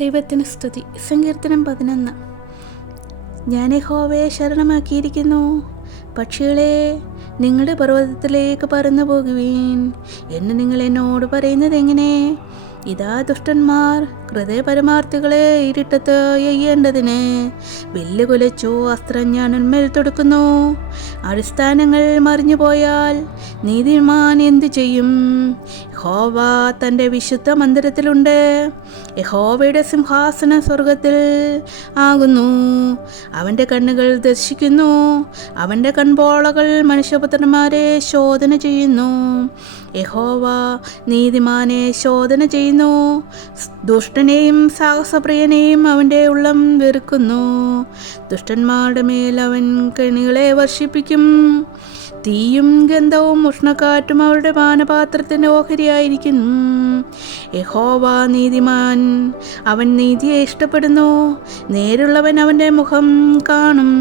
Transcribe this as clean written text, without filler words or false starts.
ദൈവത്തിന് സ്തുതി. സങ്കീർത്തനം 11. ഞാൻ യഹോവയെ ശരണമാക്കിയിരിക്കുന്നു. പക്ഷികളെ, നിങ്ങളുടെ പർവ്വതത്തിലേക്ക് പറന്നു പോകുവീൻ എന്ന് നിങ്ങൾ എന്നോട് പറയുന്നത് എങ്ങനെ? ഇതാ ദുഷ്ടന്മാർ ഹൃദയപരമാർത്ഥികളെ ഇരുട്ടത്ത് എയ്യേണ്ടതിന് വില്ല് കുലച്ചു അസ്ത്രം ഞാൻ ഉന്മേൽ തൊടുക്കുന്നു. അടിസ്ഥാനങ്ങൾ മറിഞ്ഞു പോയാൽ നീതിമാൻ എന്തു ചെയ്യും? യഹോവ തൻ്റെ വിശുദ്ധ മന്ദിരത്തിലുണ്ട്. യഹോവയുടെ സിംഹാസന സ്വർഗത്തിൽ ആകുന്നു. അവൻ്റെ കണ്ണുകൾ ദർശിക്കുന്നു. അവൻ്റെ കൺപോളകൾ മനുഷ്യപുത്രന്മാരെ ശോധന ചെയ്യുന്നു. യഹോവ നീതിമാനെ ശോധന ചെയ്യുന്നു. ദുഷ്ടനെയും സാഹസപ്രിയനെയും അവൻ്റെ ഉള്ളം വെറുക്കുന്നു. ദുഷ്ടന്മാരുടെ മേൽ അവൻ കെണികളെ വർഷിപ്പിക്കും. തീയും ഗന്ധവും ഉഷ്ണക്കാറ്റും അവരുടെ പാനപാത്രത്തിൻ്റെ ഓഹരിയായിരിക്കുന്നു. യഹോവ നീതിമാൻ, അവൻ നീതിയെ ഇഷ്ടപ്പെടുന്നു. നേരുള്ളവൻ അവൻ്റെ മുഖം കാണും.